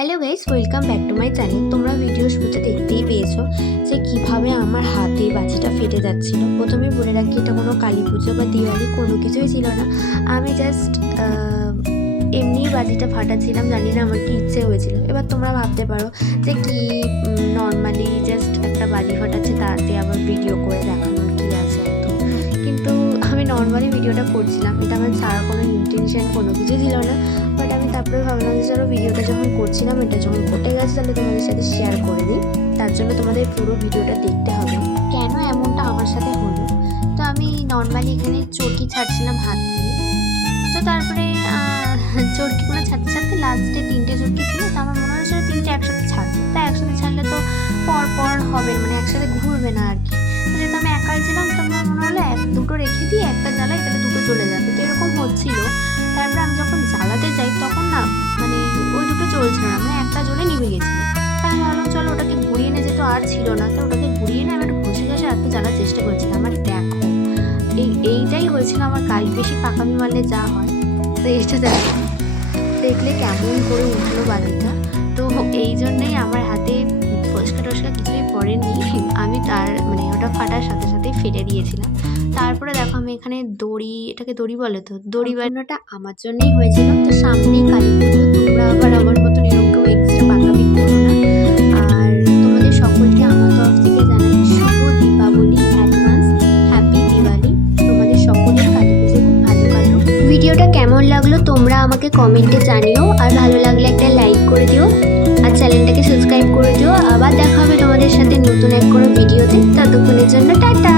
Hello guys, welcome back to my channel. তোমরা video শুরুতে দেখতেই পেয়েছো যে কিভাবে আমার হাতে বাজিটা ফেটে যাচ্ছিল। প্রথমে বলে রাখি, এটা কোনো কালী পুজো বা দিওয়ালি কোনো কিছুই ছিল না। আমি জাস্ট এমনি বাজিটা ফাটাচ্ছিলাম, জানি না আমার কি ইচ্ছে হয়েছিল। এবার তোমরা ভাবতে পারো যে কি নর্মালি জাস্ট একটা বাজি ফাটাচ্ছে, তাতে আবার ভিডিও করে দেখানোর কি আছে এত। কিন্তু আমি নর্মালি ভিডিওটা করছিলাম, এটা আমার ছাড়া কোনো ইন্টেনশন কোনো কিছু ছিল না। বাট আমি তারপরে ভাবলাম যে চলো ভিডিওটা যখন করছিলাম, এটা যখন ঘটে গেছে তাহলে তোমাদের সাথে শেয়ার করে দিই। তার জন্য তোমাদের পুরো ভিডিওটা দেখতে হবে কেন এমনটা আমার সাথে হলো। তো আমি নর্মালি এখানে চরকি ছাড়ছিলাম হাত দিয়ে। তো তারপরে চরকিগুলো ছাড়তে ছাড়তে লাস্টে 3টে চরকি ছিল, তো আমার মনে হয়েছিল 3টে একসাথে ছাড়বে। তা একসাথে ছাড়লে তো পর হবে, মানে একসাথে ঘুরবে না আর কি। তো যেহেতু আমি একাই ছিলাম, তো আমার মনে হলো দুটো রেখে দিয়ে একটা জ্বালাই, তাহলে দুটো চলে যাবে। তো এরকম হচ্ছিল। তারপরে আমি যখন জ্বালাতে যাই তখন না, মানে ওই দুটো চলছিল না, মানে একটা জ্বলে নিভে গেছিলো। তাই আমি ভাবলাম চলো ওটাকে ঘুরিয়ে নিয়ে, যেহেতু আর ছিল না, তো ওটাকে ঘুরিয়ে নিয়ে আমি একটু ঘষে ঘষে আর একটু জ্বালার চেষ্টা করেছিলাম। আমার দেখো এইটাই হয়েছিল আমার কাজ, বেশি পাকামি মারলে যা হয়। তো এইটা দেখলে কেমন করে উঠলো বাজিটা। তো এই জন্যই আমার হাতে ফসকা টসকা কিছুই পড়েনি। আমি তার মানে ওটা ফাটার সাথে সাথেই ফেলে দিয়েছিলাম। তারপরে দেখো আমি এখানে দড়ি, এটাকে দড়ি বলে তো, দড়ি বানানোটা আমার জন্যই হয়েছিল। তো সামনেই কালী পুজো, তোমরা আবার আমার মতন এরকম কেউ এক্সট্রা পাকামি করো না। আর তোমাদের সকলকে আমার তরফ থেকে জানাই শুভ দীপাবলি, অ্যাডভান্স হ্যাপি দিওয়ালি। তোমাদের সকলের কালী পুজো খুব ভালো কাটুক। ভিডিওটা কেমন লাগলো তোমরা আমাকে কমেন্টে জানিও, আর ভালো লাগলে একটা লাইক করে দিও, আর চ্যানেলটাকে সাবস্ক্রাইব করে দিও। আবার দেখা হবে তোমাদের সাথে নতুন এক কোনো ভিডিওতে। ততক্ষণের জন্য টাটা।